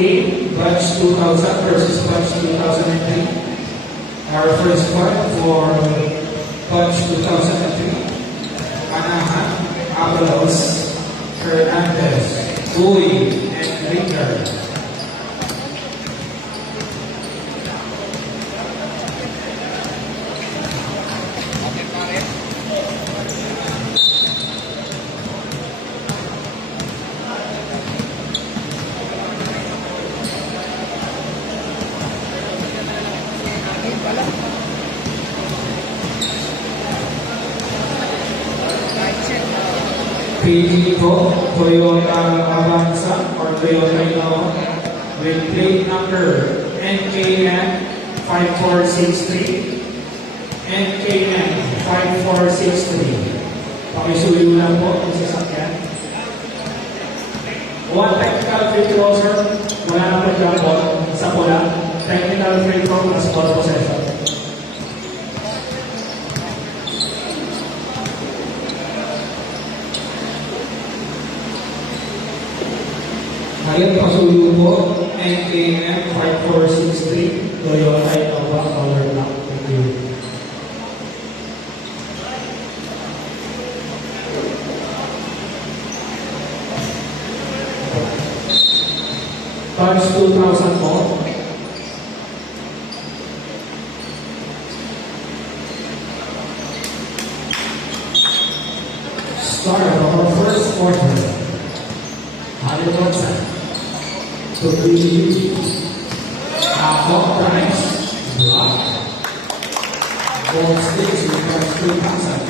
2003, batch 2000 versus batch 2003. Our first part for batch 2003. Anahan, Avalos, Hernandez, Bowie, and Ringer. PG Pro, Toyota Avanza or Toyota Innova with plate number NKN 5463, NKN 5463. Pakisuyo lang po ang sasakyan. One technical free throw, sir. Wala na po dyan po sa pula. Technical free throw plus ball possession. Ngayon, pasuyo po, NKM 5463, Toyota Innova Color Black. Thank you. Batch 2000 po. Start of our first quarter. Halimutan. To be Bob Price, block. Ball sticks with batch 2000.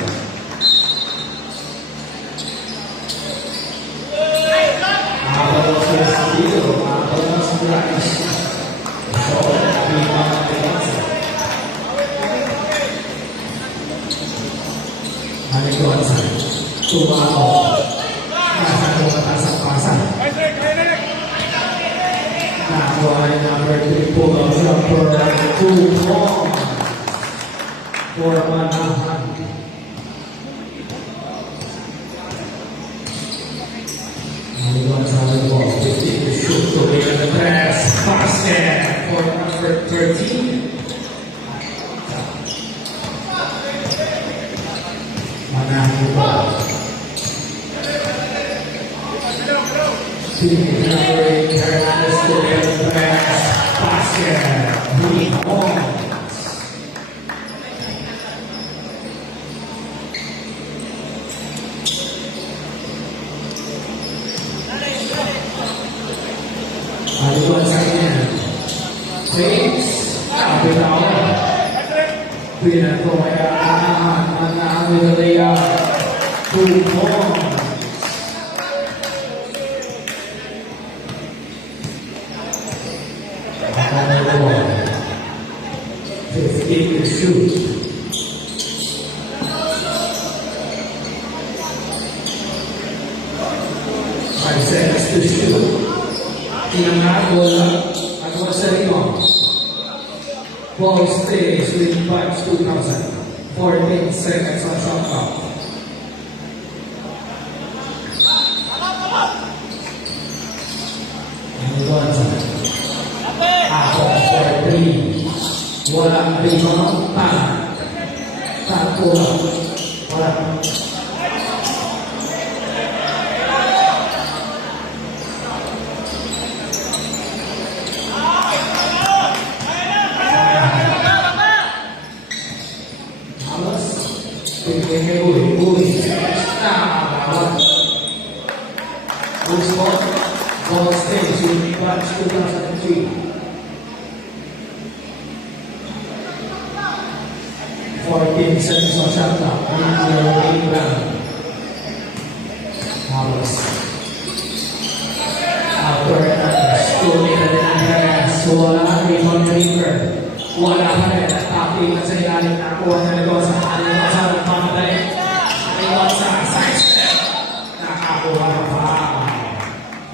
Avalos Castillo, Avalos Price. So, Halimutan. Tumao. Nasa lumataas ang pasa. Line number 3 pull up jumper 2 long for Manahan. One side of the ball, 15 to shoot, to win the press, basket for number 13. Manahan the ball. Number 8, Hernandez to win the press, basket, 3 points. Aliwan sa kanya. James, kapitawa. Pinato kaya Anahan with the layup. 2 points. To shoot. 5 seconds to shoot. Tinangat, bola, at wala sa rebound. Ball stays with batch 2000. 14 seconds on shot clock. Ako for 3. Walang rebound, Takbo. Wala. Alas. Tingin Uy. Bawat. Good spot. Ball stays with batch 2003. 14 seconds on shot clock. Remaining round. Alas. After Hernandez. Tuloy na din ang Hernandez. Wala ang rebound Ringer. Wala pa rin. Tapping na sa ilalim. Nakuha na Negosa. Negosa ng pamatay. Negosa. Side step. Nakakuha na pa.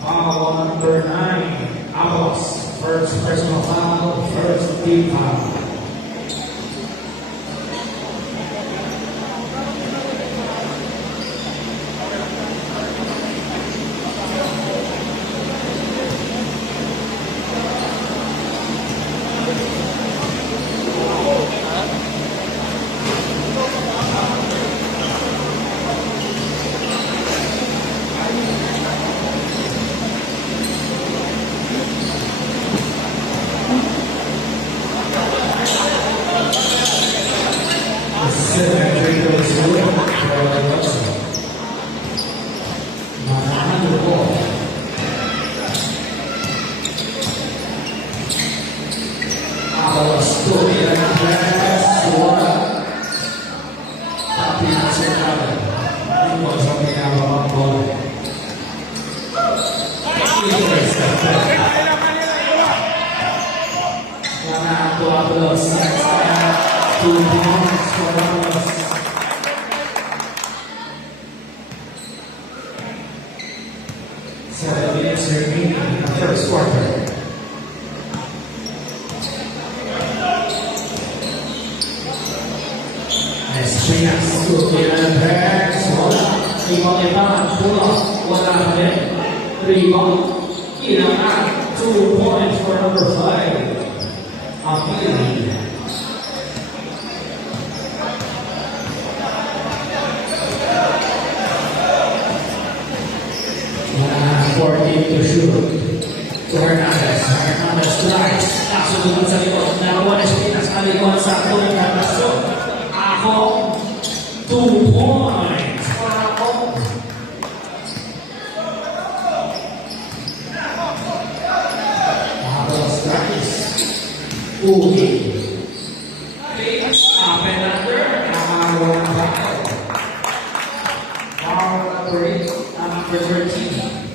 Foul number 9. Avalos. First personal foul. First team foul. Abalos, Tony Hernandez, Suara. Tapi masih ada. Ini mau sampai apa bola. Karena 12 saya 2 points for Abalos. Seven minutes remaining in the first quarter. Estrellas, Hernandez, bola, rebound lebar, bola, wala pa rin. Rebound, ilangan, 2 points for number 5. Apili. 14 to shoot. To Hernandez. Hernandez drives. Nakasunod sa likod. Nakawa na siya sa likod sa Tony Hernandez. Ako, 2 points. Ako. Nakawas drives. Ugi. Up and under. Nakawa na ba? Power number 8. Number 13.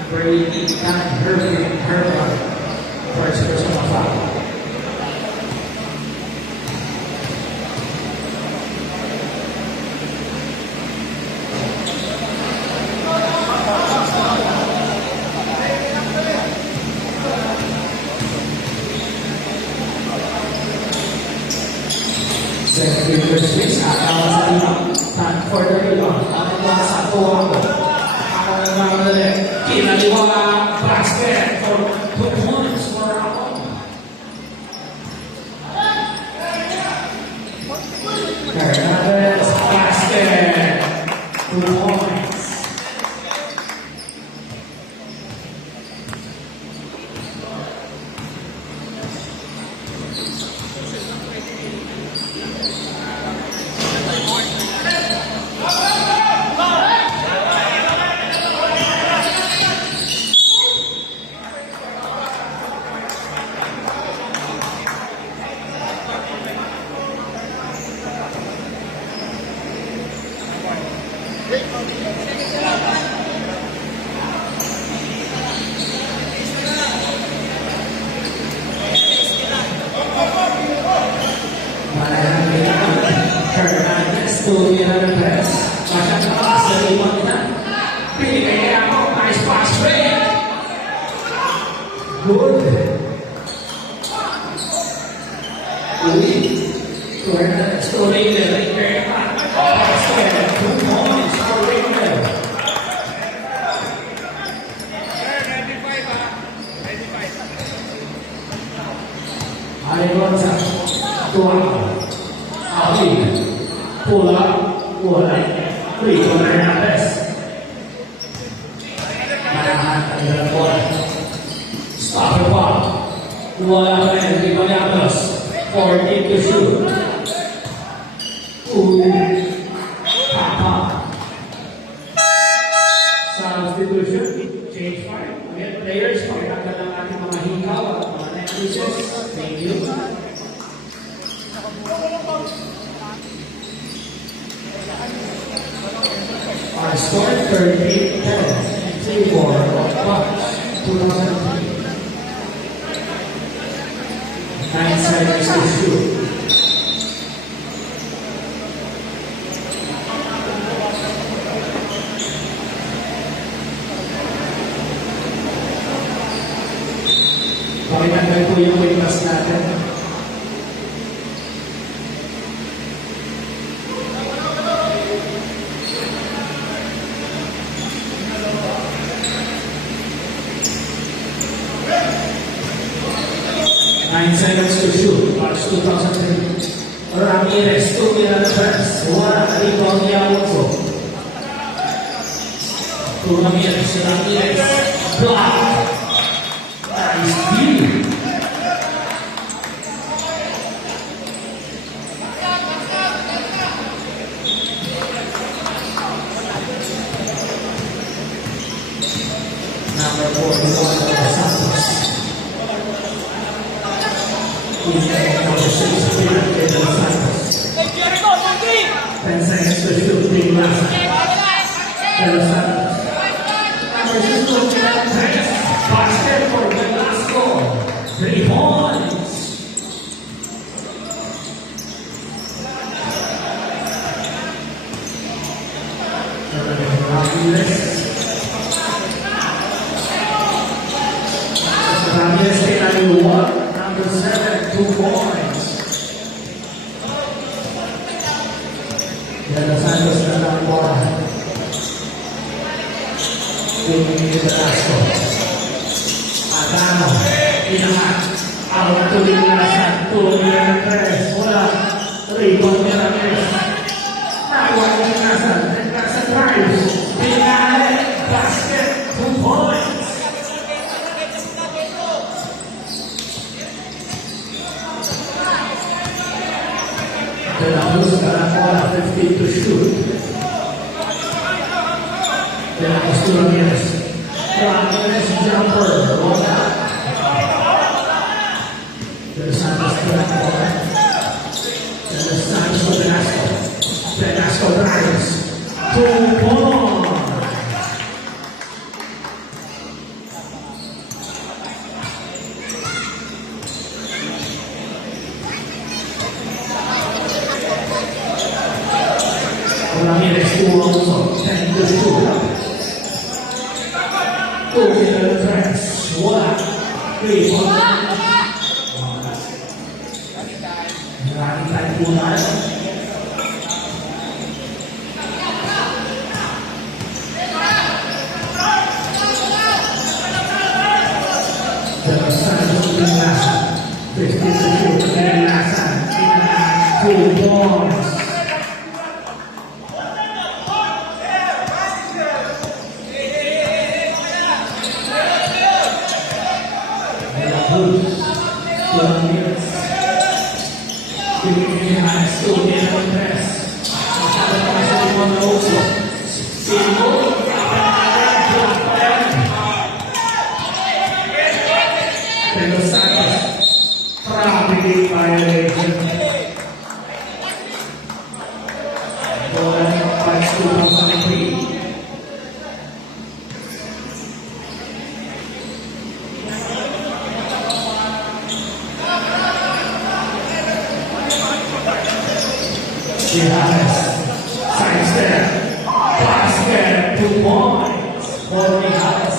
Number 18, Herbert, first personal foul. Second finger switch, akala sa lima, time for the rebound. Ang mga sa tuwa ko. Kinaliwa basket for 2 points for Apple. Hernandez basket, 2 points. Hernandez to Hernandez. Masyadong taas na limang na. Pinigay ako. Nice pass break. Good. Uli. To Hernandez. To Ringler. Ringler. Basket. 2 points for Ringler. Aregonza. Tuan. Ali, bola, Rico Hernandez. Manahan ang dalang bola. Stopper ball. Wala pa rin, Rico Hernandez. 14 to shoot. Papa. Substitution. Change 5. Again, players, pakitagad ng ating mga hikaw at mga necklaces. Thank you. Our score 38-10 in favor of Bucks 2003. 9 seconds to shoot. Pakitanggal po yung witness natin. Nine seconds to shoot. March 2003. Ramirez to Hernandez. Wala rebound ni Alonso. To Ramirez. Block. Nice deal. Number 41, Santos. number 6, De Los Santos. 10 seconds to shoot, big last. De Los Santos. Number 6, basket for Velasco. 3 points. Ramirez kailangan luwag. Number 7, 2 points. De Los Santos na lang bola. Tumingin sa Velasco. Adano. Inahat. Out to Linasan. 2-3. Wala. 3-point ni Ramirez. Nakuha ni Linasan. Linasan drives. Pinale. Basket. 2 points. De La Cruz dalam bola 50 to shoot. De La Cruz to Ramirez. Ramirez jumper. Bola. De Los Santos dalam bola. De Los Santos to Velasco. Velasco drives. 2 points. Ramirez to Alonso, 10 to shoot. 2-3. Wala. 3 points. Maraming tagpunan. De Los Santos to Linasan. 50 to shoot. Linasan. 2 points. Ramirez. Ramirez to Ramirez. Masyado naman sa limang na uso. Sino? De Los Santos. Trafficking violation. Bola ng 5-2-3. Giannis, side step, basket, 2 points for Giannis.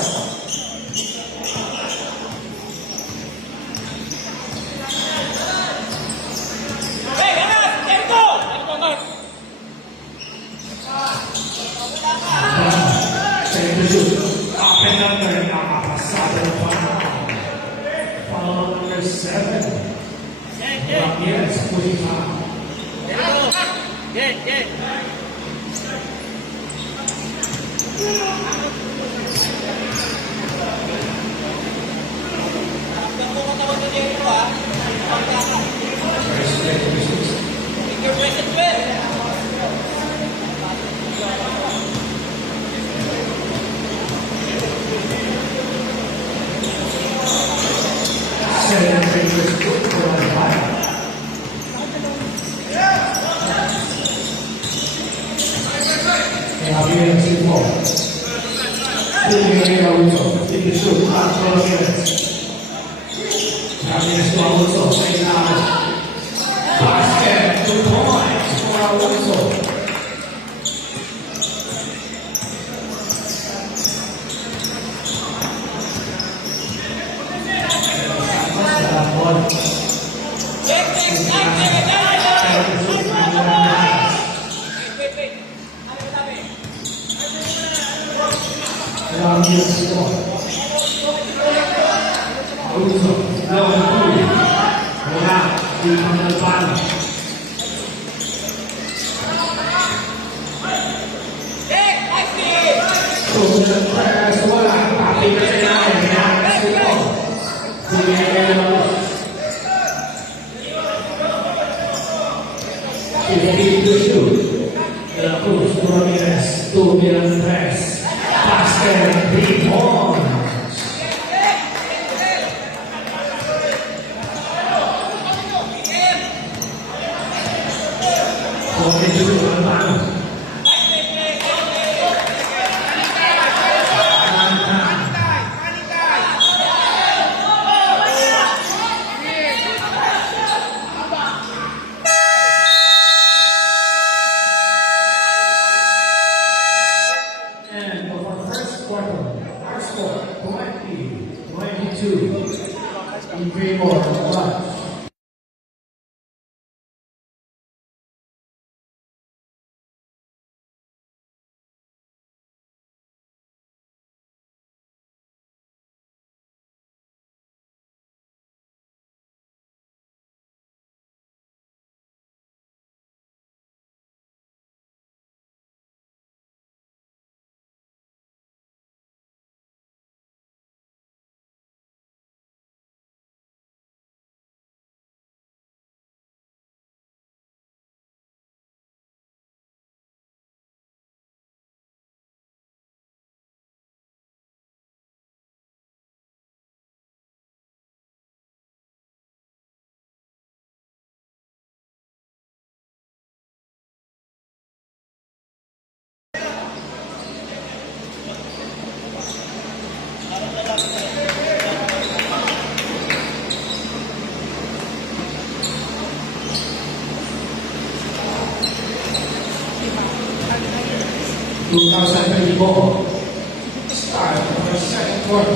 Second to shoot, up and under, nakapasada ng foul number 7. Ramirez, pushing foul. Get. Ramirez in ball. Tumingin Alonso. 50 shoot. Ramirez. Ramirez to Alonso. Basket. 2 points for Alonso. Ramirez to Alonso. Lawan Puli. Wala. Di Pangkalpan. Wala. Tapi na siya namin. To shoot. De La Cruz to Ramirez. 2-3. Basket. 3 points. first quarter. Our score 20-22 in favor of Lunch. Start of the second quarter.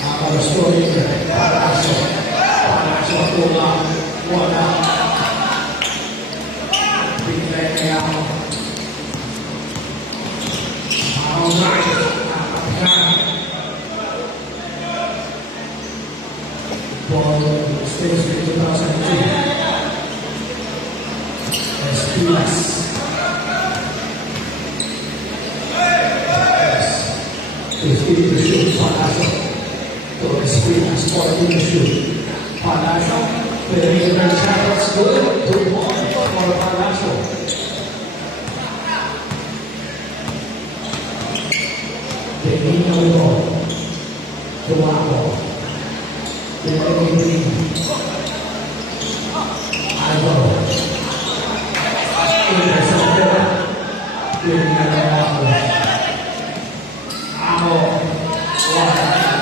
Ang scoring Palacio. Palacio pulang. Wala. Bigay kaya ako. Alright. Ball stays with 2002. Espinas. Fifteen to shoot, Palacio. To Espinas, 14 to shoot. Palacio, perimeter shot was good. 2 points for Palacio. Benino ito. Tumaco. Benino. Alvaro.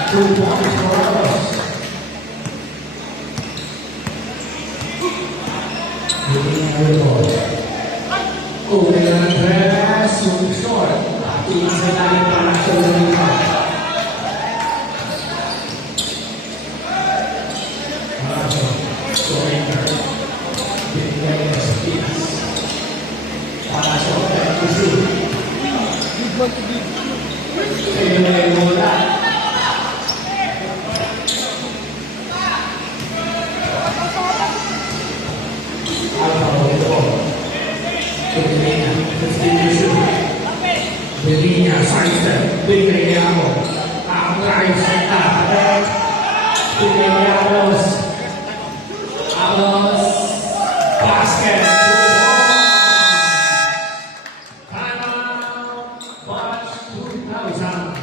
Two points for us. Dengan Andreas Sumsor, tapi sekali Palacio Liga. Palacio, Soringa, Benjamin Espinas. Palacio, Kusu. Bola. Belinya Sainz, Belinya Angrai Seta, Belinya Alos, basket, Timeout, March 2000.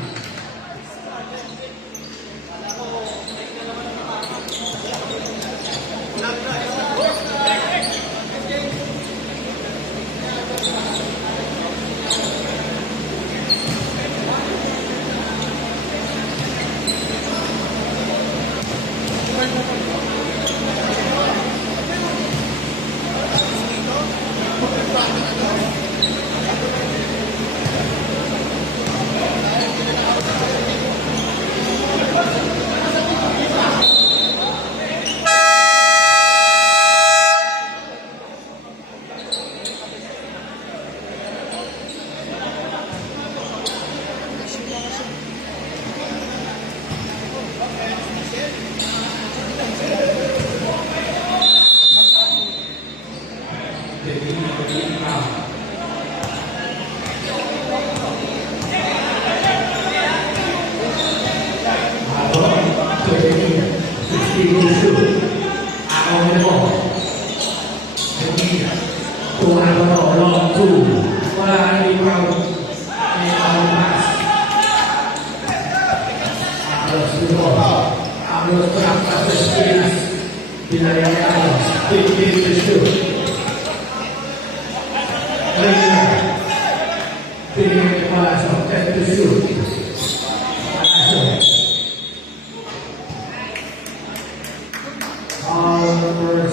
Number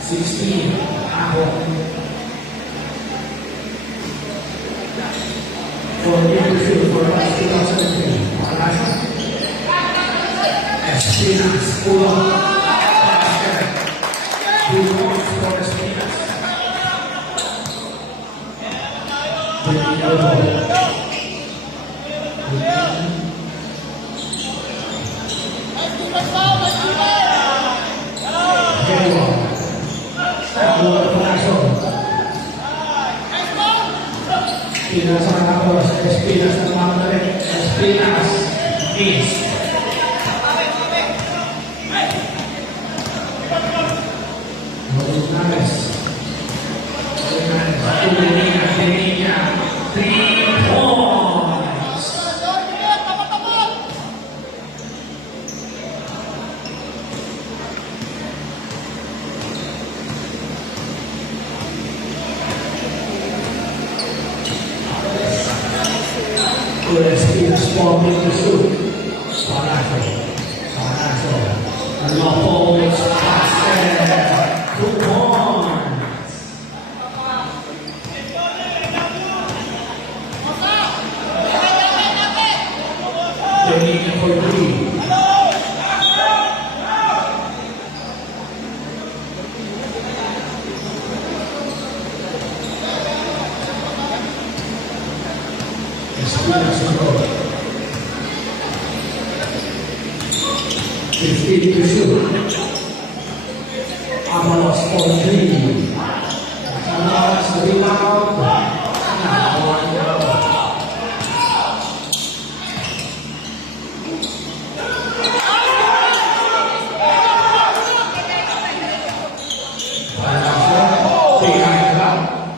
16, Apple. 14 to shoot for us 2017. Panasa. Espinas. Pulo. Basket. 2 points for Espinas. Espinas ang nakapos. Espinas ang mamalik. Espinas is Morales. Tenía 3 points. Espinas forming the shoot. Panaso. Lopez basket. 2 points. Tenía for 3. Espinas on goal. 15 to shoot. Avalos for 3. Avalos rebound. Now 1 goal.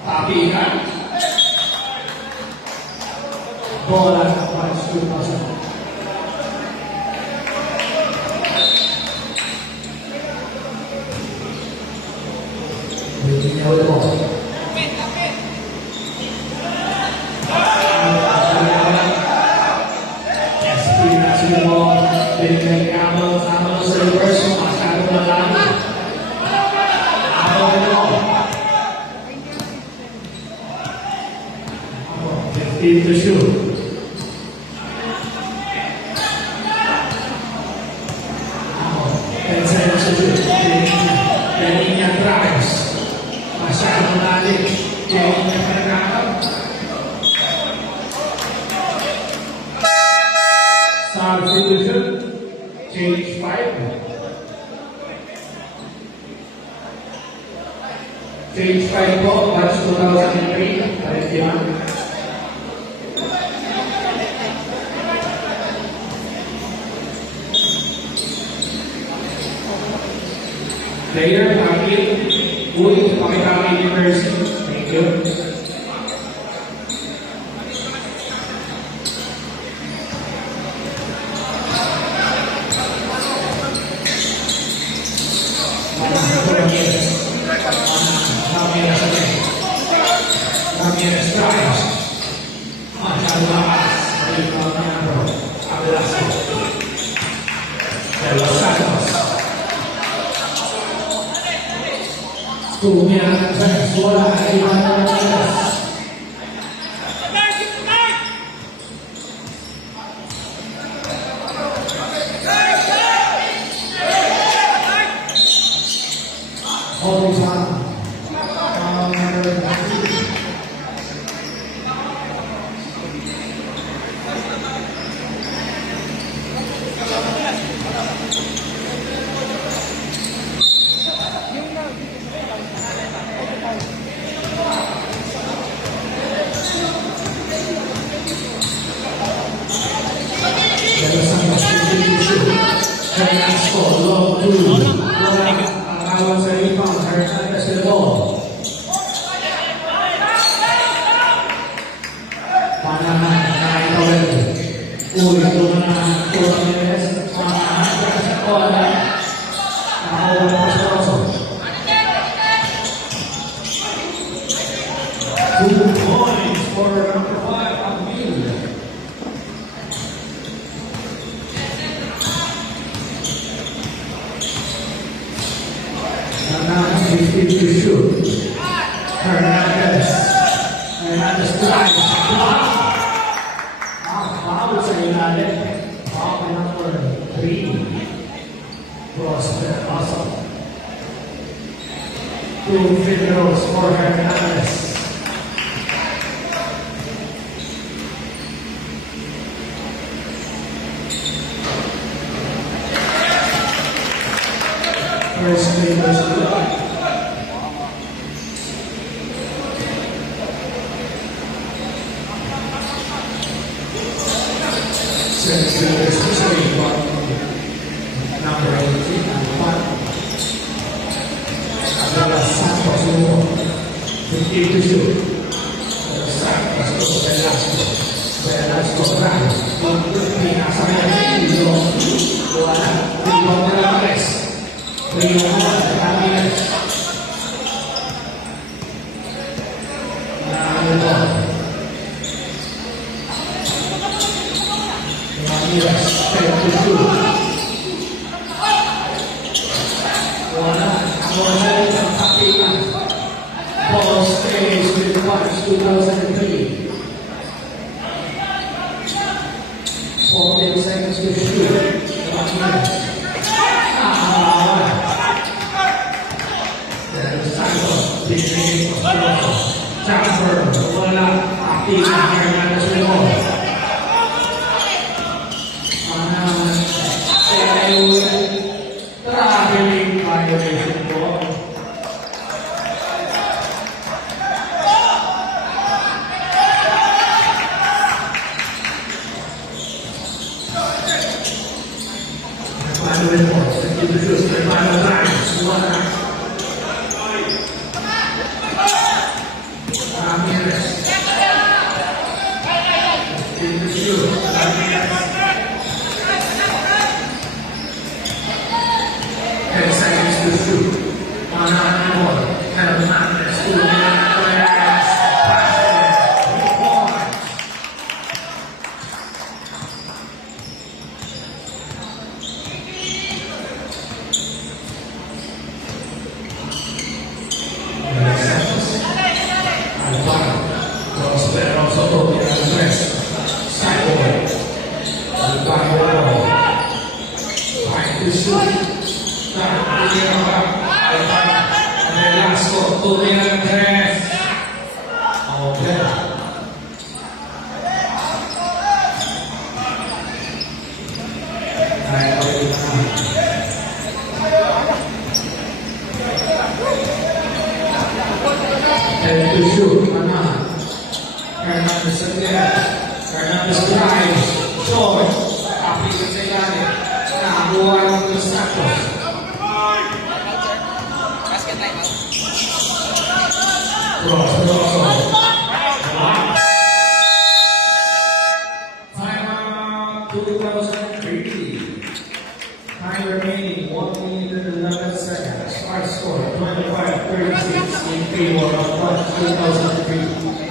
Tapikan. Bola kepada shoot masuk. Berikutnya oleh bos. Espinas bola dengan Amos reverse masuk ke dalam. To shoot. Pensando shoot. Tenía drives. Masyado malalim. Tenía pergakap. Substitution. Change 5. Change 5 po. Batch 2003. Palestinan. Player, Akil, Uy, pakita University. Thank you. Ramirez drives. De los Santos. Kemudian bola di mana Hernandez drives, block, Foul sa ilalim. Foul number 3. Prosper Awesome. 2 free throws for Hernandez. First free throws good. Since the especially number 18 and 1 adalah Santos Lumo 50 to shoot. Santos Velasco Bravo untuk pinasanya Rio Ramirez Rio Ramirez Ramirez to shoot. Ball stays with March 2003. 14 seconds to shoot. Santos, jumper, wala, aktifan Hernandez Lumo. Traveling violation ball. Final reports, thank you to choose the final times. Ramirez. Ramirez. 10 seconds to shoot. One on more. Hernandez to Hernandez. Prospero Soto Hernandez. Sideboard. Fight to shoot. Velasco to Hernandez. Okay. And to shoot, Hernandez again. Hernandez drives. Short. Applikan sa ilalim. Nakakuha ng Dos Santos. Timeout 2003. Time remaining 1 minute and 11 seconds. Our score 25-36 in favor of March 2003.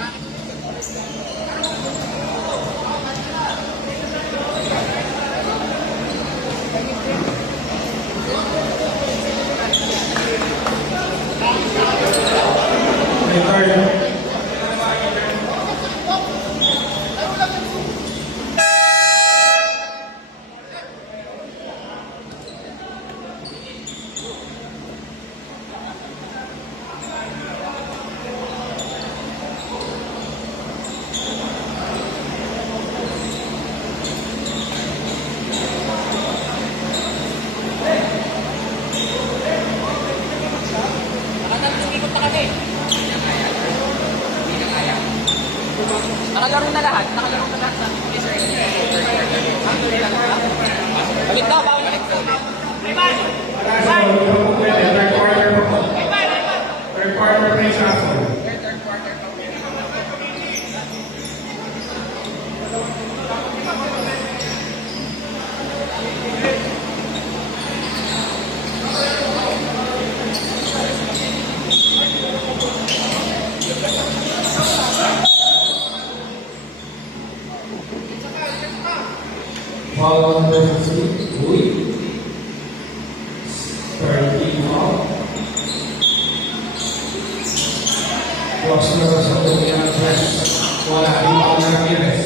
Nakalaro na lahat. Balik daw, bawal balik. Third quarter play shuffle. Foul number 15, Rui. 13 foul. Prosper sa Hernandez. Wala, rebound Ramirez.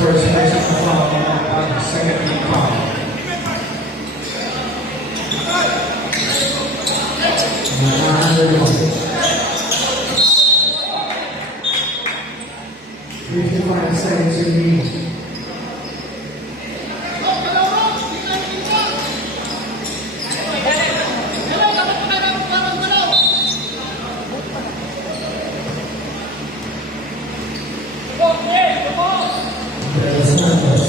First personal foul, second team foul. Number 55 seconds remaining. De Los Santos.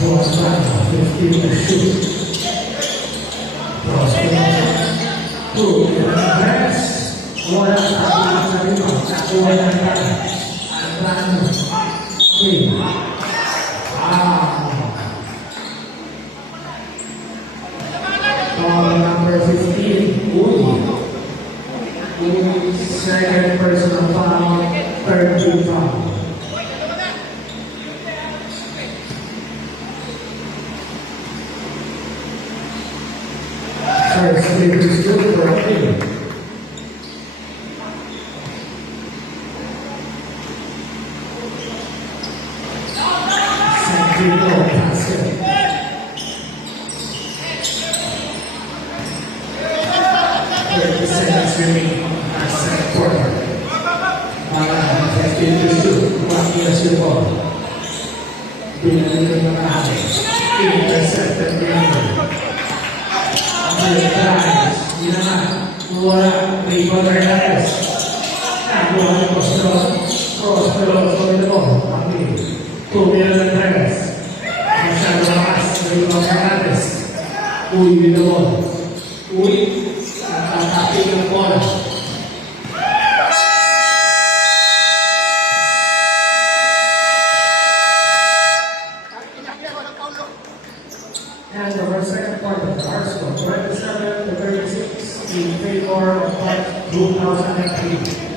Rosana, 15 to shoot. Two, press. Wala sa rito. Nakuha na ka. Ang three. Foul number 15. Second personal foul, third team foul. First free is good for a team. Second goal, basket. 30 seconds remaining. Second quarter. 15 to shoot. Lucky na shoot ball. Binalik ng kahit. Intercepted Greenberg. Ang drives. Yun naman. Wala. Rebound Hernandez. Nakuha ng Costro. Costro. Sorry na ball. Tumiya ng Hernandez. Masyado lakas. Rebound Hernandez. Uy with the ball. Uy. Nakatapin ng ball. And the second part of the Arsenal, 27 to 36 in favor of 2003.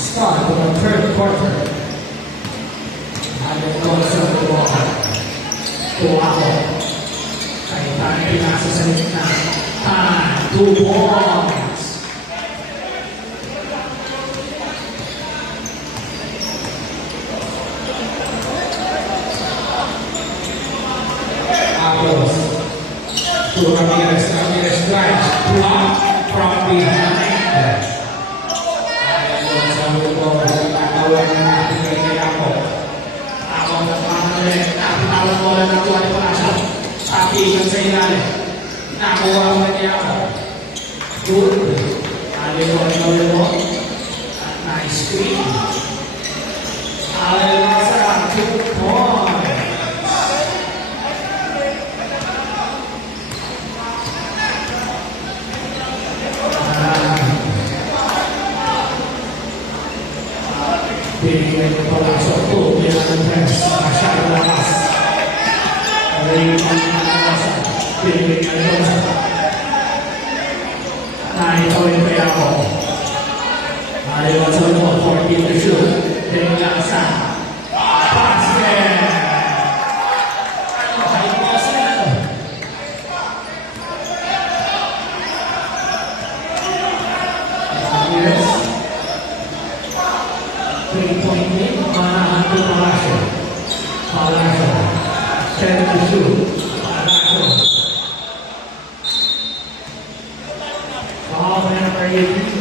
Start of the third quarter. Ada konsol bola. Tuaho. Kaitan pinasa sa gitna. 2 points. Apos. Ramirez drives. Block from behind. tapingan sa ilalim. Nakuha ko niya ako. Good. Alimon. Nice screen. Almasa, 2 points. Binigyan ko pala sa 2. Yan ang test. Masyado lakas. Binigyan ko sa 9 point kaya ako. Ayaw sa loob, 14 to shoot. Binigyan sa basket. Ay, basket. Yes. 3-point lead. Manahan to Palasio. 10 to shoot. Palasio. Foul number 18.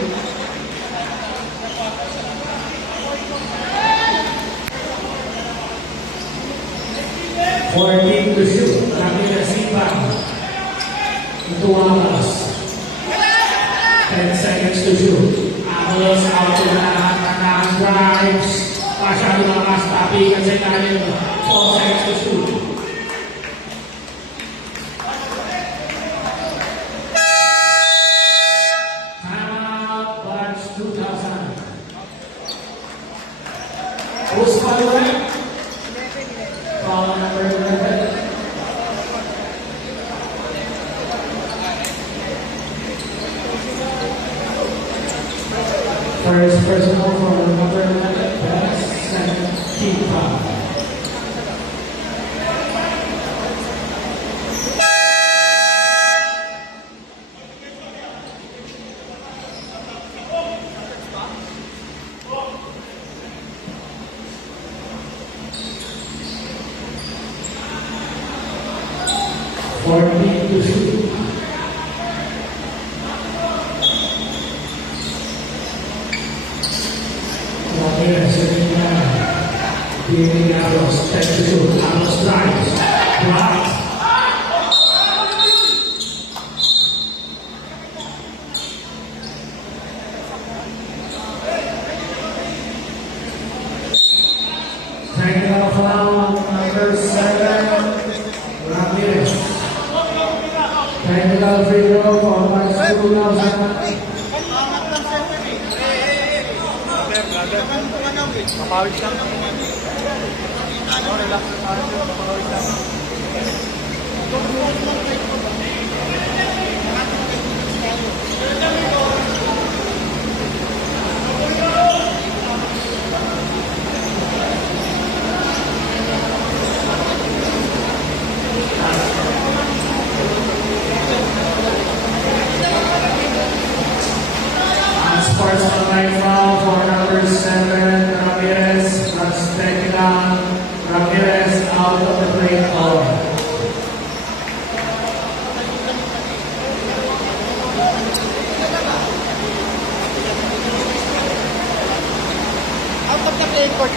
Fourteen to shoot. Kami na simbang. Ito Amos. 10 seconds to shoot. Amos out to the drives. Masyado lakas. Tapingan sa ilalim. 4 seconds to shoot. Timeout. Watch 2000. Who's following? Foul number 11. First personal for number 11. Best second team foul. To shoot. Ramirez, Giving Amos, 10 to shoot. Amos drives. Blocked. Technical foul number 7. Ramirez. Technical free throw for Max 2000. Mapawid lang. Relax. Mapawid lang. Sportsmanlike foul for number 7, Ramirez. That's technical. Ramirez out of the play foul. Out of the play court.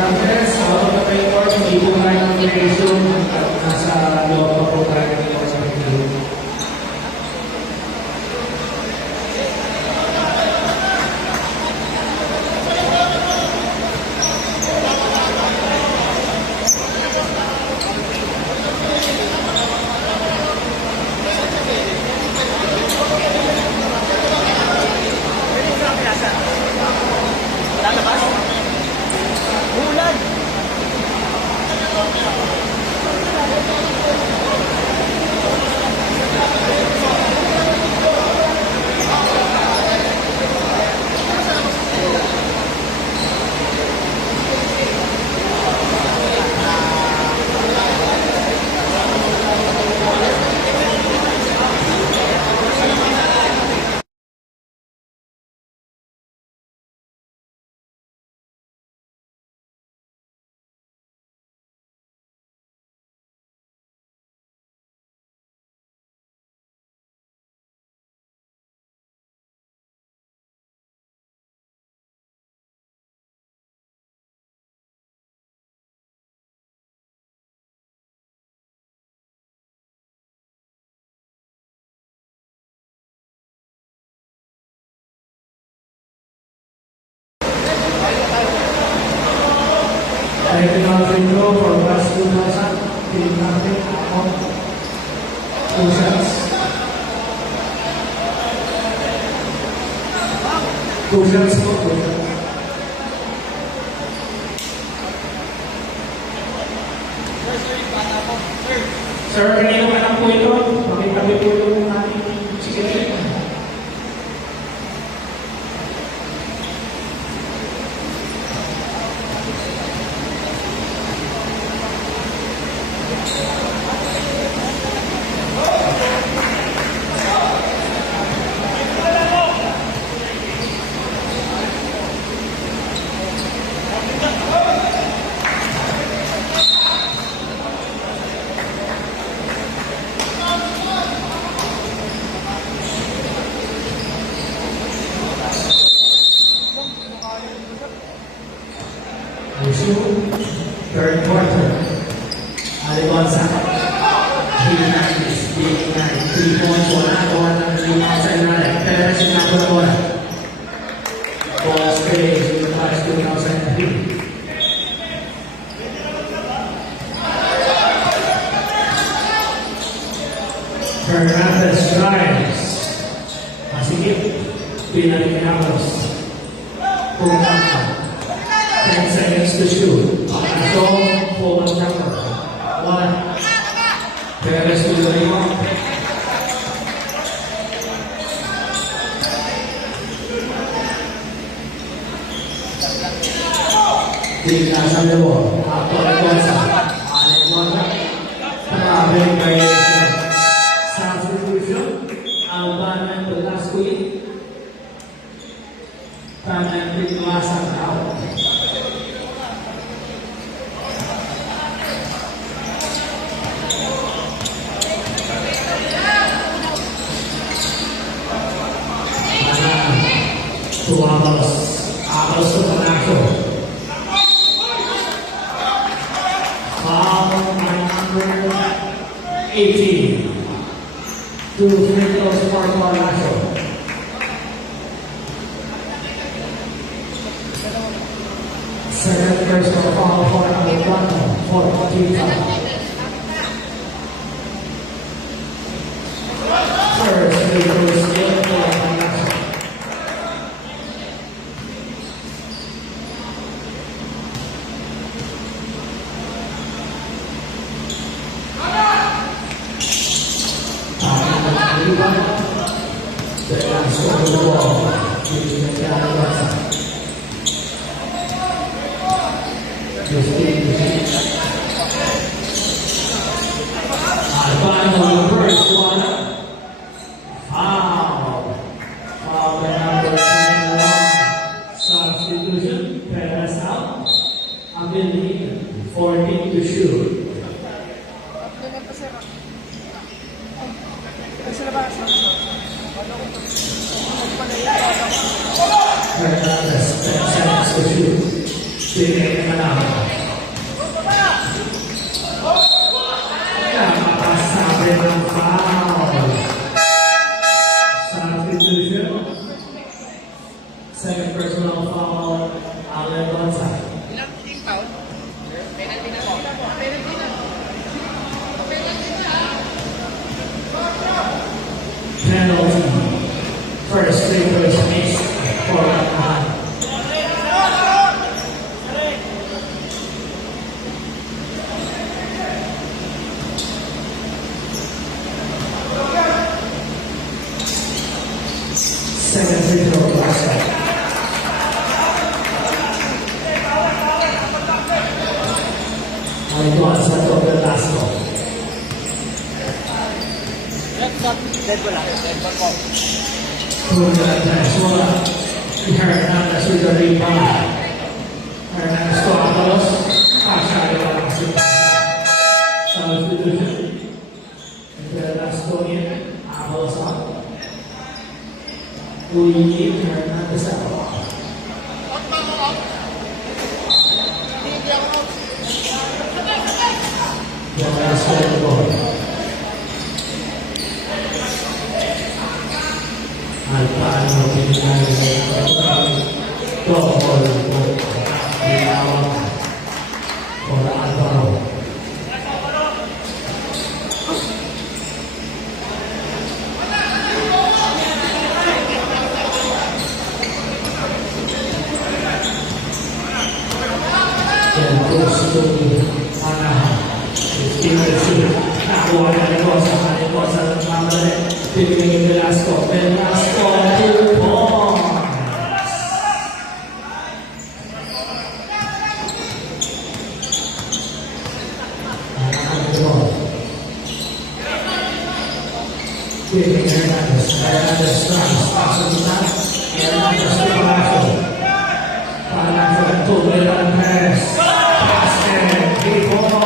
Ramirez out of the play court. Hindi po tayo ng relation. Nasa loob pa po tayo ng court sa video. Lalabas? Bulan! Team natin ako. Two shots. Two shots po. Two shots. Sir, kanina pa lang po ito. Pakitabi po yung ating chicken. Third quarter. Aligonza. Hernandez. Big nine. 3 points. One outside line. Perez in number one. Ball stays with the flash to the outside three. Fernandez drives. Masikip. Pinalikinapos. Pumaka. 10 seconds to shoot. Pasok, forward number. One. Perez to the rebound. Tingnan sa lebo. Ato Aligonza. Aligonza. Trabing by substitution. Albanan to last week. Tanan pitwasan out. Abalos to Panaco. Foul by number 18. 2 free throws for Panaco. Second personal foul for Alabama for Batista. First free throws good for Panaco. Albano, the first one. Foul. Foul by number 21. Substitution. Perez out. Ability 14 to shoot. Fernandez, 10 seconds to shoot. Tingin na lang. Nakapasabi ng foul. Substitution. Second personal foul. Aligonza. Ilang team foul? Penalty na po. Penalty na. Penalty. First free throw is missed for Alabama. Second free throw last night. Aligonza to the last ball. Dead ball lang. Dead ball po. Hernandez with the rebound. Hernandez to Abalos. Pasado lang si substitution. The last one in. Abalos out. Uy, Hernandez out. The last one ball. Albano pinagay double ginawa for Albano. Cruz to Anaheim. 15-2. Nakuha na ito sa kanila sa nagmamadali. Pilipinig Velasco. Velasco, 2 points. Giving Hernandez. Hernandez strikes. Pasok na. Hernandez to Palazzo. Palazzo to Leon Perez. Basket. 3 points.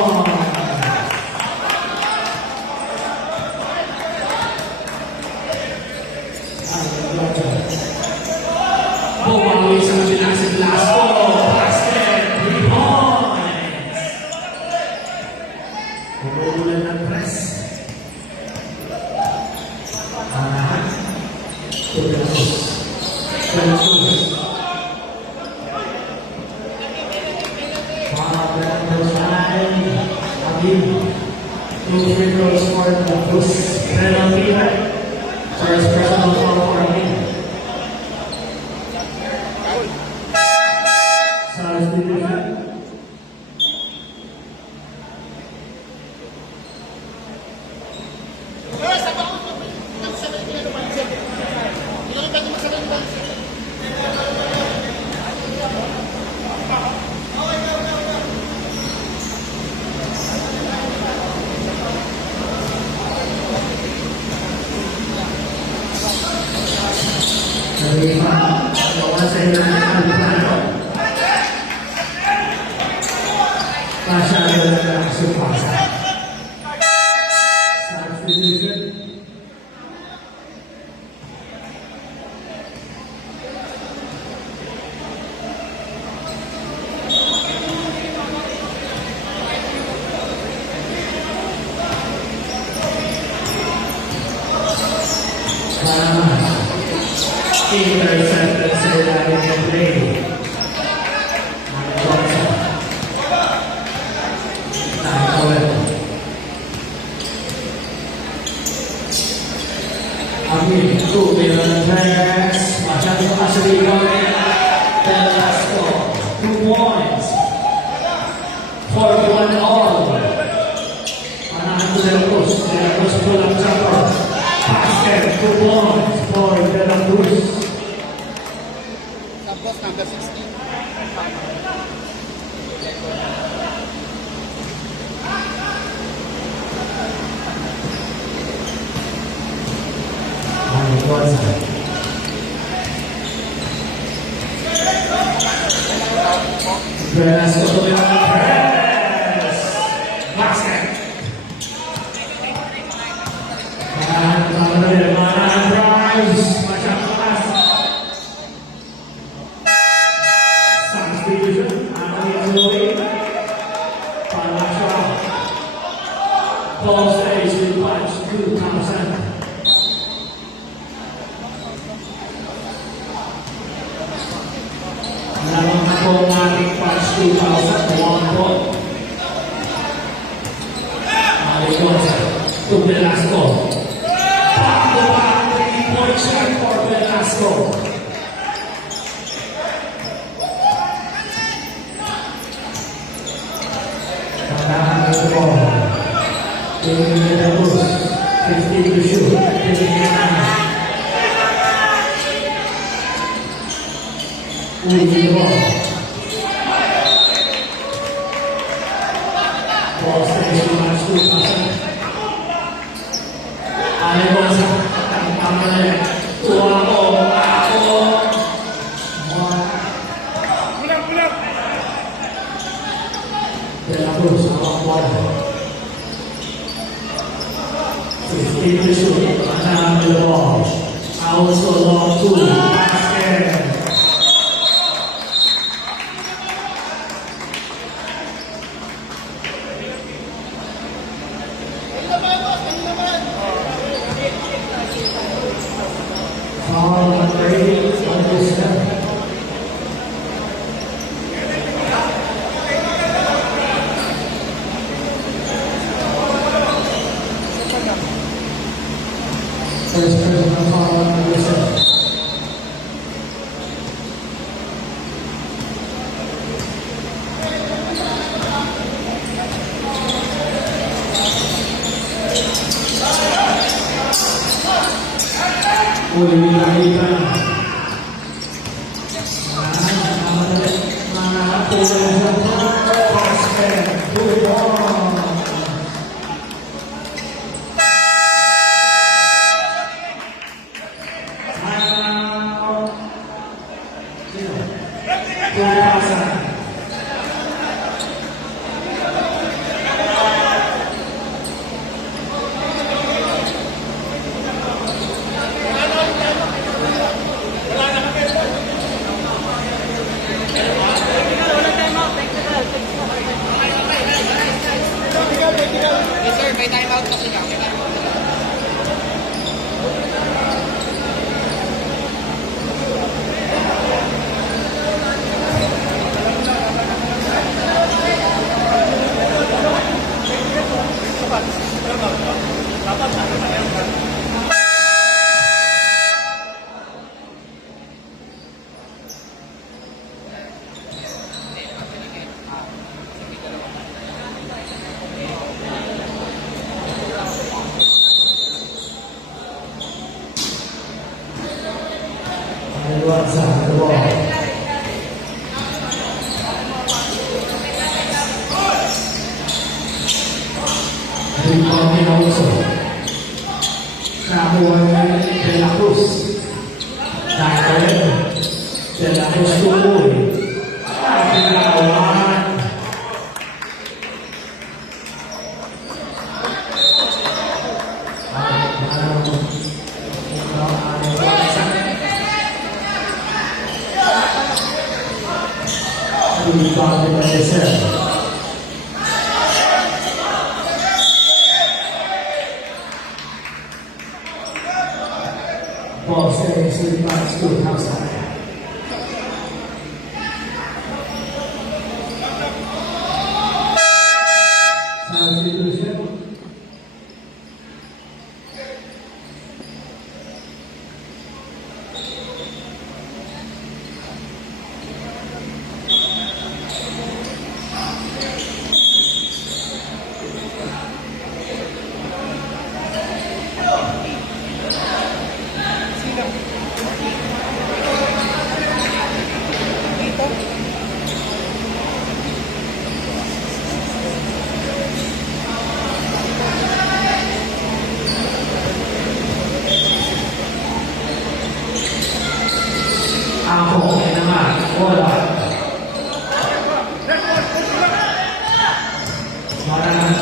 Bumawi sa kabila si Velasco. Basket. 3 points. Umuulan ng press. Anahan. Velasco. Velasco. Two free throws for the Cruz. Penalty. First personal foul for him. Substitution. Substitution. Intercepted sila yung play. Amin, 2 million press. Masyadong kasaliwan. Velasco, 2 points. 41 all. Anahan to Del Cruz. Del Cruz pull-up jumper. Basket, 2 points for Del Cruz. Tapos number 16. Velasco to the press. Basket. Manahan drives. Masyadong pass. Substitution. Anahan Zoe. Palazzo. Paul stays with punch. 2,000. Lamang ako ng ating punch 2,000. 1 point. Aliconza to Velasco. Back-to-back 3-point shot for Velasco. Panahan ng ball. Tingin na Cruz. 15 to shoot. Tingin na. Uli the ball. Ball stays to match 2,000. Aliconza. Tama na yan. Tuwa ko. Ako. De La Cruz. Awak wala. 15 to shoot. Anahan the ball. Also long 2. Basket. Foul number 8 on this step. Ulitan-ulitan. Mga pulang basket. Yes sir, may time out kasi lang. May time out. De la Cruz. Dahil De la Cruz tuloy. Paglawan. Ball stays to the back school outside. Substitution. Ako ay naman, wala. Maraming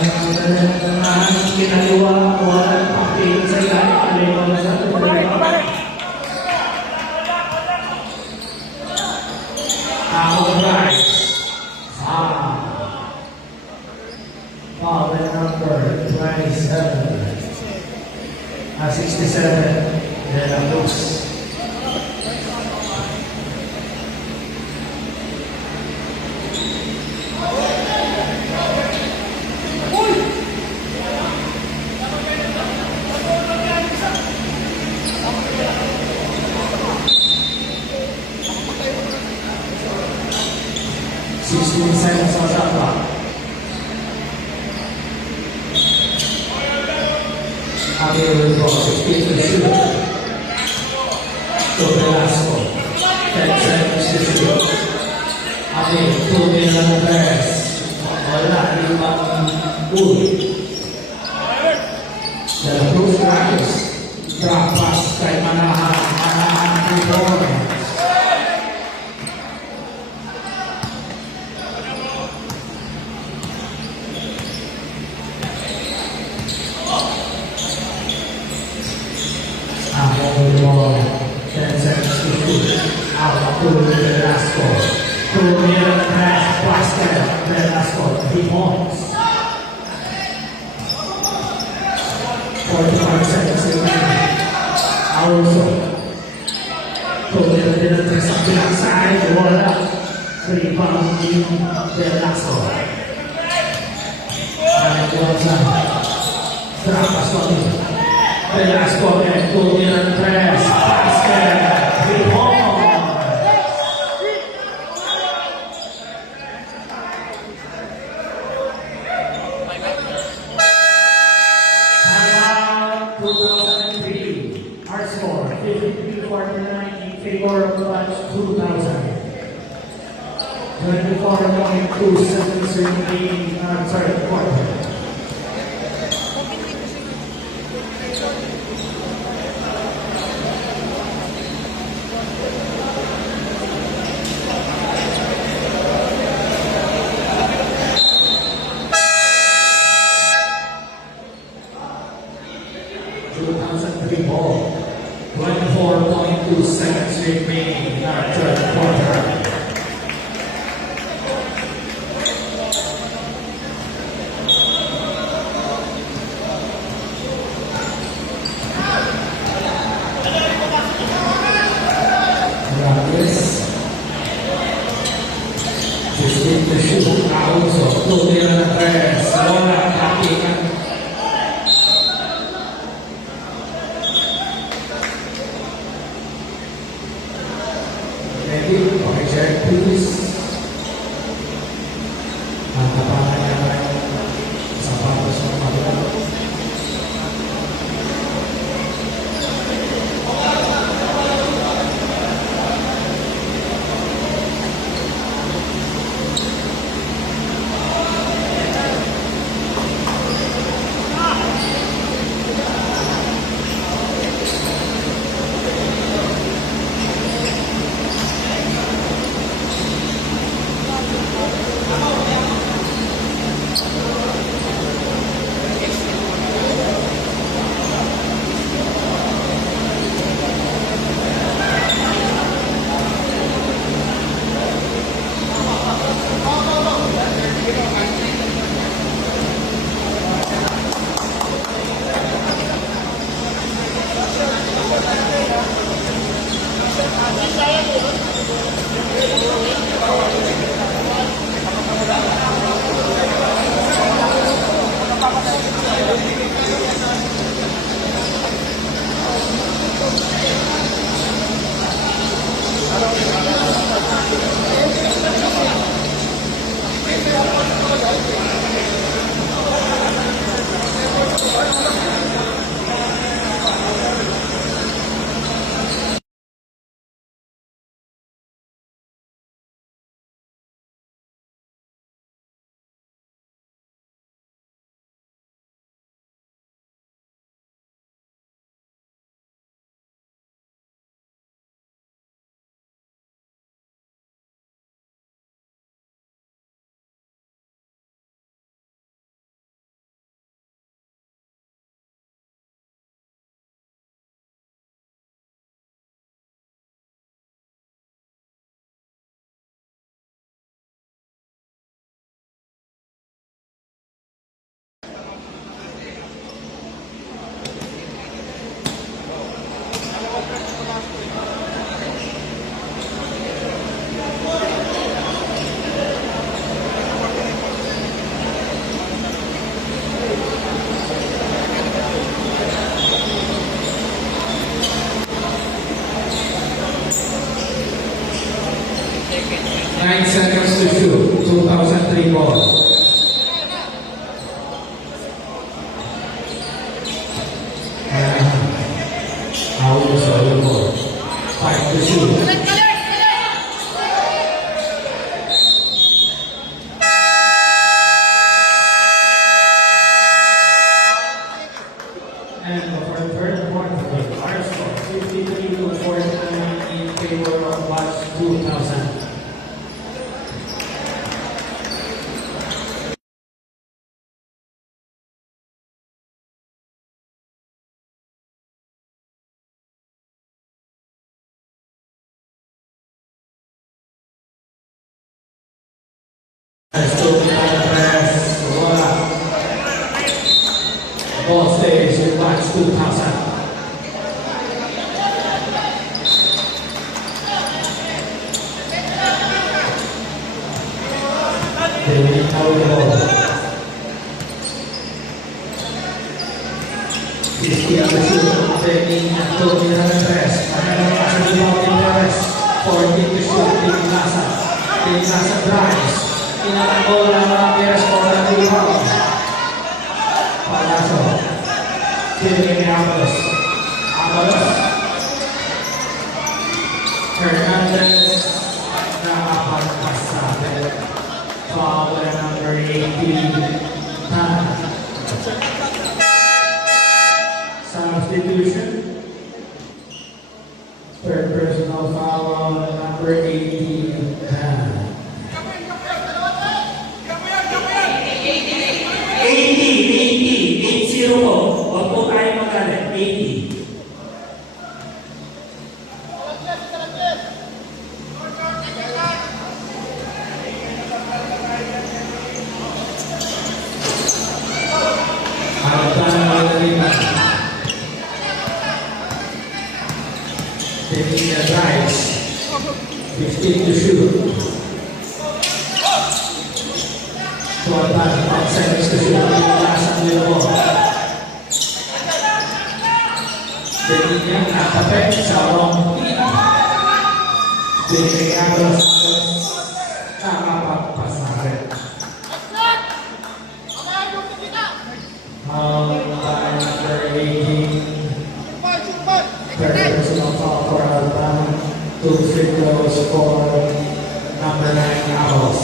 kinaliwa, wala pakil sa ilalim, aliwan sa tuloy. Ako guys, foul number 27, 67, De La Cruz. Seconds on shot clock. Javier with the ball, 16 to shoot. To Velasco. 10 seconds to shoot. Javier, 2 minutes on the pass. Wala, limang uli. De La Cruz practice. Drop pass kay Manahan. Manahan, 3 points. Ball, 10 seconds to shoot. Out to Velasco. 2 minute pass, basket. Velasco, 3 points. 45 seconds remaining. Also, 2 minute pass sa bilang side. Wala. Rebound din Velasco. Velasco. Trapas lagi. Velasco and 2 minute press, basket, 3 points. Timeout 2003. Our score 50. 24.2 seconds remaining, quarter. Ball. 24.2 seconds remaining in our third quarter. Morales. 15 to shoot. Alonso. Tumira na tres. Wala. Kapikan. Check please. Tapakan yang sapatos ng pagod. Nine seconds to shoot. 2003 ball. Out of the ball. 5 to shoot. And for the third quarter, our score 53 to 49 in favor of Watch 2000. Ball stays with Watch 2000. They will hold the ball. 15 to shoot. Taking Antonio Perez. Another pass to Perez. 14 to shoot. Tim Lasa drives. Inatang bola ng Perez for the rebound. Palacio. Kini Avalos. Hernandez. nakapagpasabi. Foul number 18. Substitution. Third personal foul on number 18. 80 po. Huwag po tayo magalit. 80. Taking the drives. 15 to shoot. 12 seconds to shoot. Last ang nilo. Taking niya nakapit sa wrong team. Taking Carlos nakapagpasabi. By number 18. Third personal foul for Alabama. 2 free throws for number 9 Owls.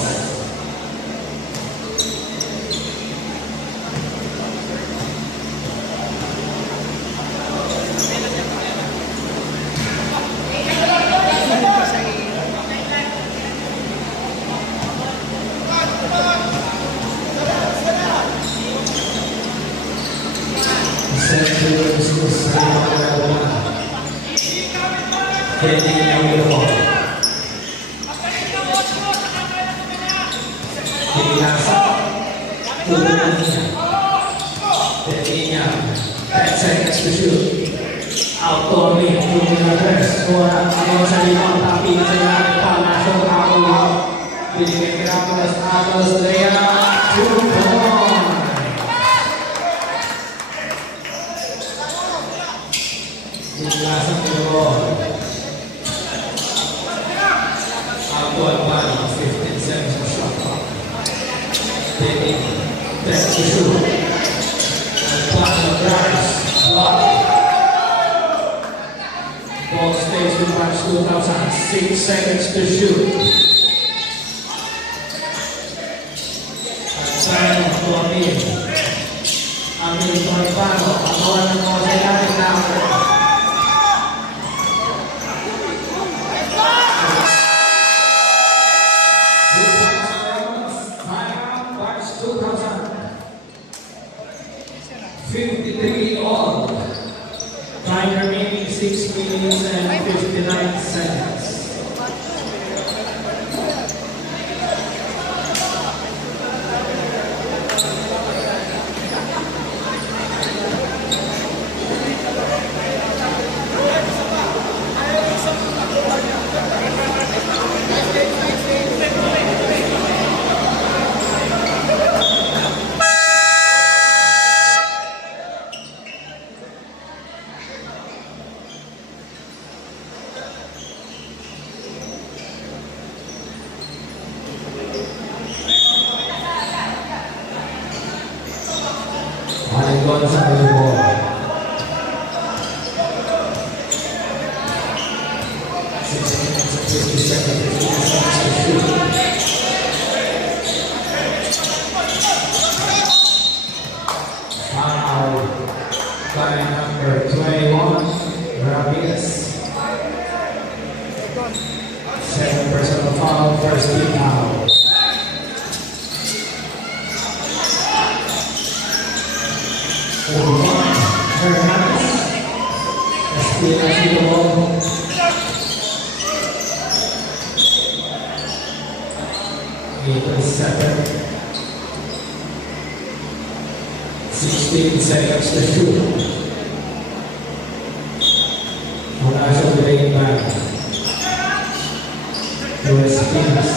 Centuries to South Carolina. Heading beautiful. Dinasa. Tulunnya. Headingnya. 10 seconds to shoot. Auto-lead. Tulunnya press. Suara kalau sa limang tapi sa ilalim pa. Masok ako. Binigay Ramos. Ramos. Leia. 2 points. Dinasa nilo. Auto-lead. 15 seconds to shot clock. Taking 10 to shoot. Final drives. Block. Ball stays with March 2000. 6 seconds to shoot. Final to Amir. Amir Toripano. Agawan ng mga sa ilalim na ako. Final March 2000. 53 all. Time remaining 6 minutes and 59 seconds. Gonzalo ball. 6 minutes and 50 seconds to shoot. Foul by number 21, Ramirez. 7 personal foul, first team foul. Hernandez. Esquina to the ball. Second. 16 seconds to shoot. Mula sa lane back. US Kings.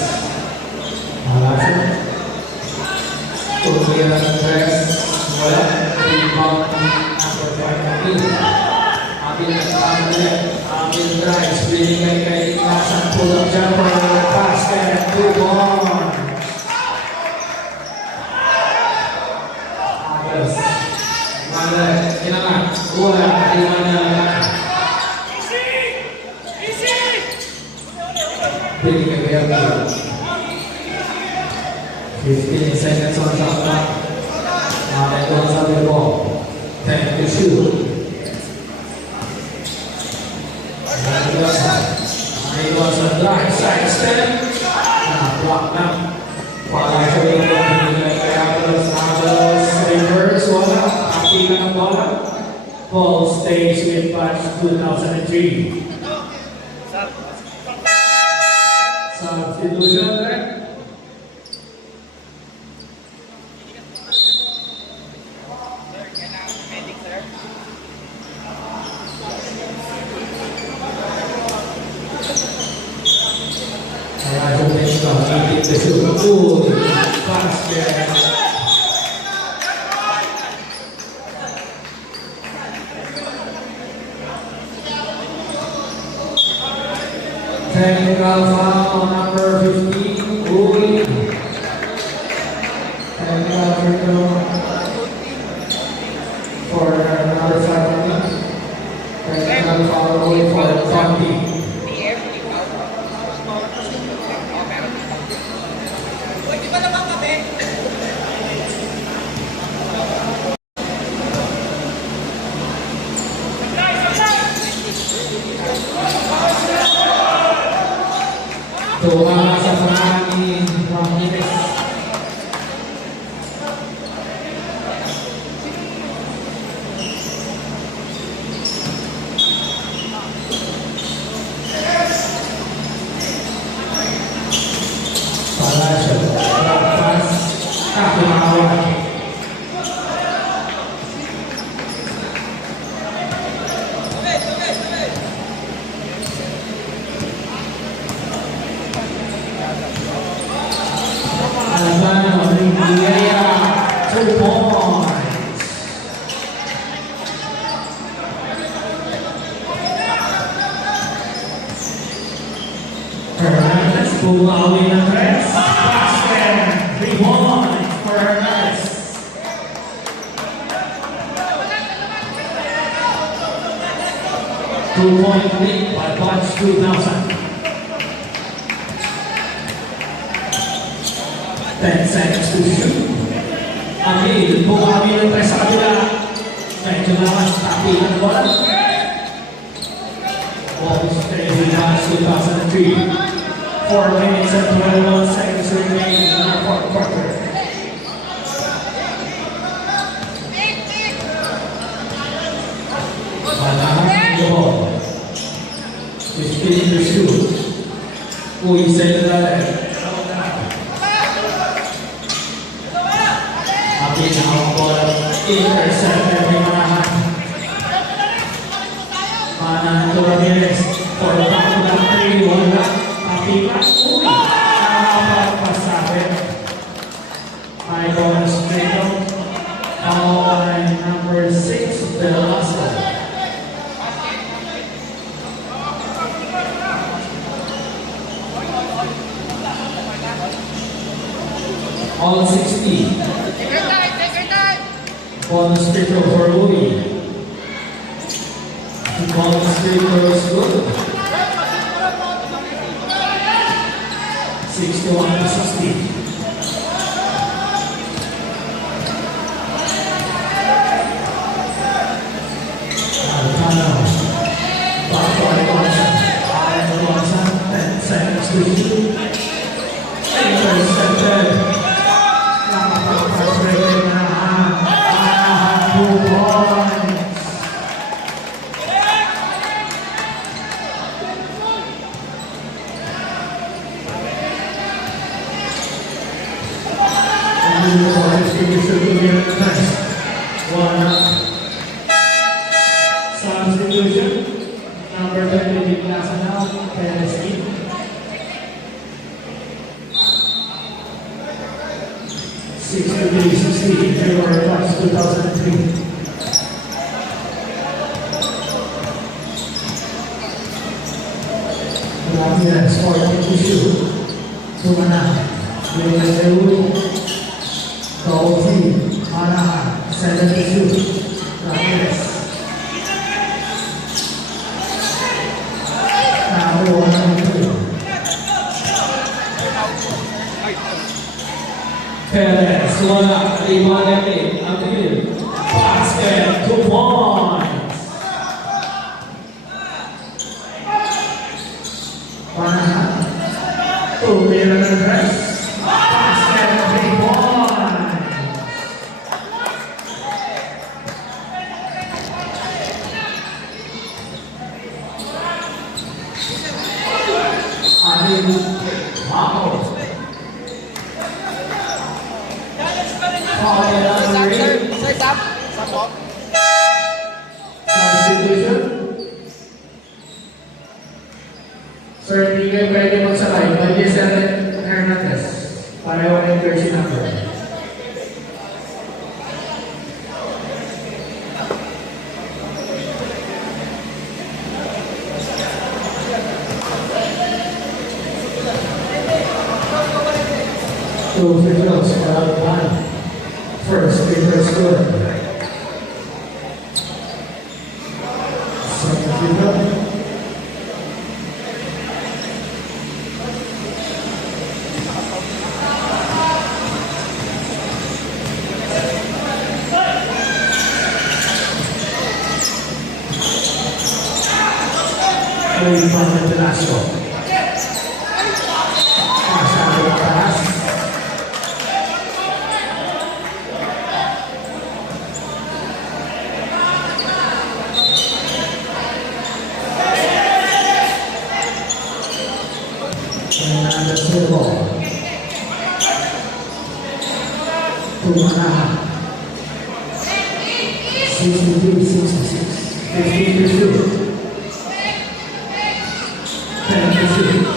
Mula siya. Tumiyan ang press. Wala. Rebound. Number 5 Amin. Amin nagkamali. Amin drives. Binigay kay Ignasan. Pull-up jumper. Basket. 2 ball. Easy! Easy! 15 seconds on shot clock. Mendoza with the ball. 10 to shoot. Mendoza drive, side step. Block na. Wala siya yung pinigay kaya Agos reverse, wala. Aki na ng bola. Ball stays with Patch 2003. Substitution, right? The shoot, good basket. Technical foul number 15, Uli. Technical free throw for another 5 minutes. Technical foul Uli for 20. Tuhan sa pangani Ramirez. Palasyo, Rapas, Kakumawan. Alabama, Indiana, 2 points. Hernandez, bumawi ng tres. Basket, 3 points for Hernandez. Two-point lead by Patch 2000. 10 seconds to shoot. Amil, bumawi ng tres sa kabila. Medyo naman, tapi ang bola. Ball stays with Patch 2003. 4 minutes and 21 seconds remaining in our fourth quarter. Malahan the ball. 15 to shoot. Uy, Central. Ang bola intercepted ni Manahan. Manahan to Ramirez for the back of the 3, wala. Kapipas, uy! Nakapagpasabi. May bonus dito. Foul line number 6, Velasco. All 60. Bonus free throw for Louis. The bonus free throw is good. 61 to 60. Alcano. Back to Alonson. Alonson. 10 seconds to shoot. Intercepted. Nakapag-frustrated na. 2 points. Substitution. Number 20, Di Nacional, Perez. 63-60, February 2003. Ramirez, 14 to shoot. Sumana, Villarreal, Kauti, Manahan, 7 to shoot. Ramirez. Now, 1 to 2. Perez, wala. Lima natin. Apil. Basket. 2 points. Panahan. 2 minutes and rest. Basket. 3 points. Ahil. Wow. Size up. Sabok. Substitution. Sir, hindi kayo pwede magsakay. Pwede sa Hernandez. Pareho na yung jersey number. Two free throws for out one. First free throw score. Second free throw. Play from the last one. Pass. And the third ball. Tumanahan. 63-66. 15-2. 10-2.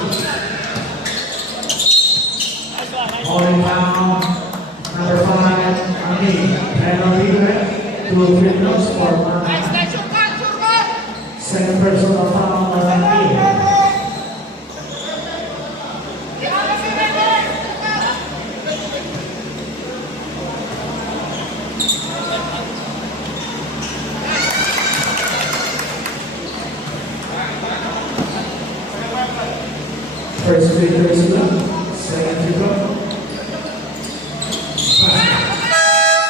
Falling down. Number 5, Amin. Penalty, right? 2 free throws for Manahan. Second personal foul on Amin. First free throw is good. Second free throw.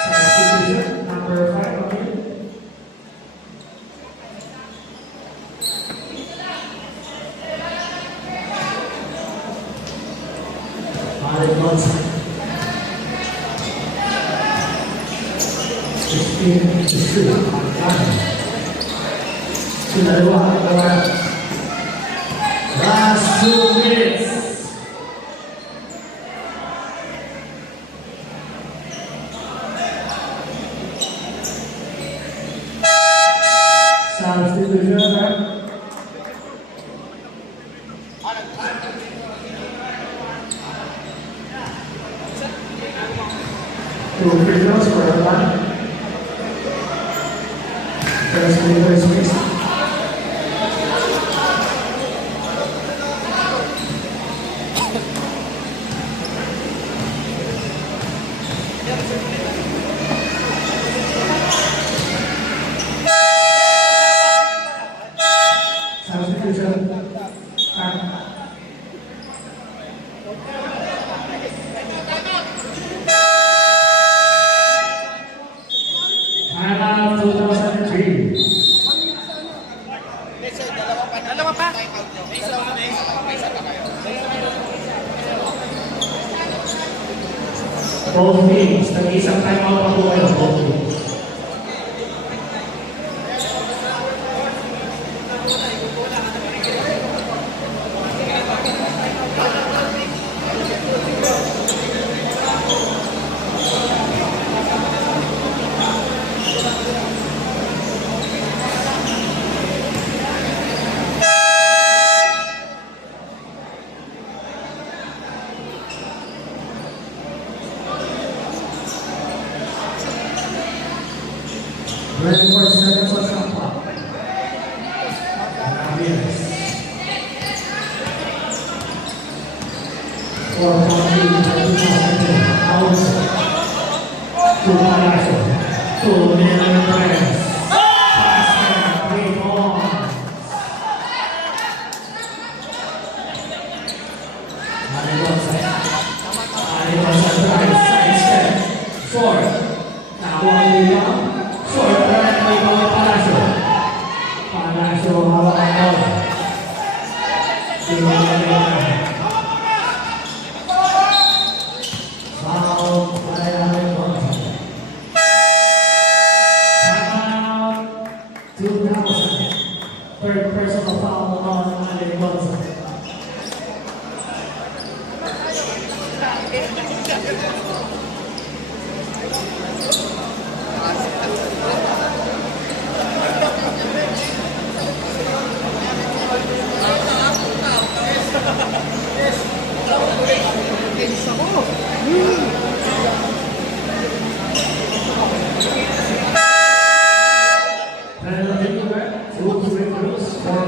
Substitution, number 5, okay. Alec Johnson. 15-3. Sudah last 2 minutes. Substitution, right? Two free throws for a line. First free throw is missed. Substitution. Timeout 2003. Dalawa pa. Both teams, nag-isang timeout pa po kayo. Both teams. Ready for seconds on shot clock. Ramirez. 4.2 Alonso. Tumalaso. 2 minutes rest. Basket, 3 points. Alonso drives. Penalty correct. Two free throws for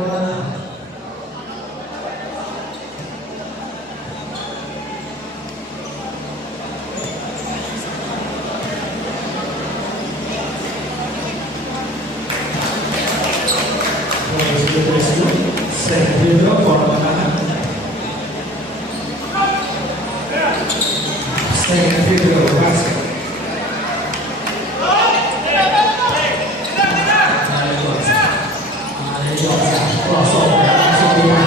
second free throw for Makanan. Second free throw basket. Crossover langsung dia.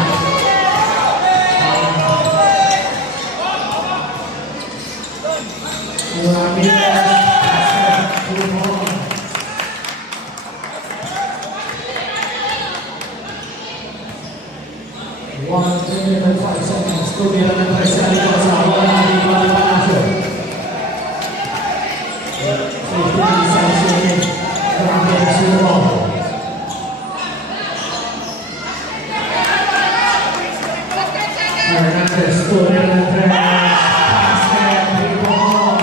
One minute and 5 seconds. Kemudian Presiden Kuasa bola di bawah Panasya. 15 seconds terakhir semua. Hernandez kemudian basket rebound.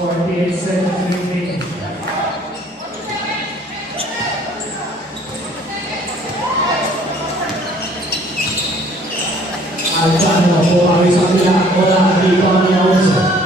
48 seconds remaining. Alcano bola bisa tidak bola di bawah Wilson.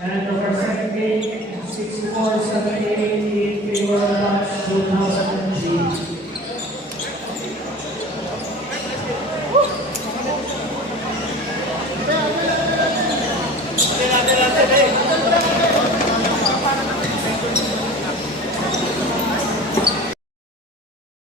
And the first second game, 64-78 in favor of 2000.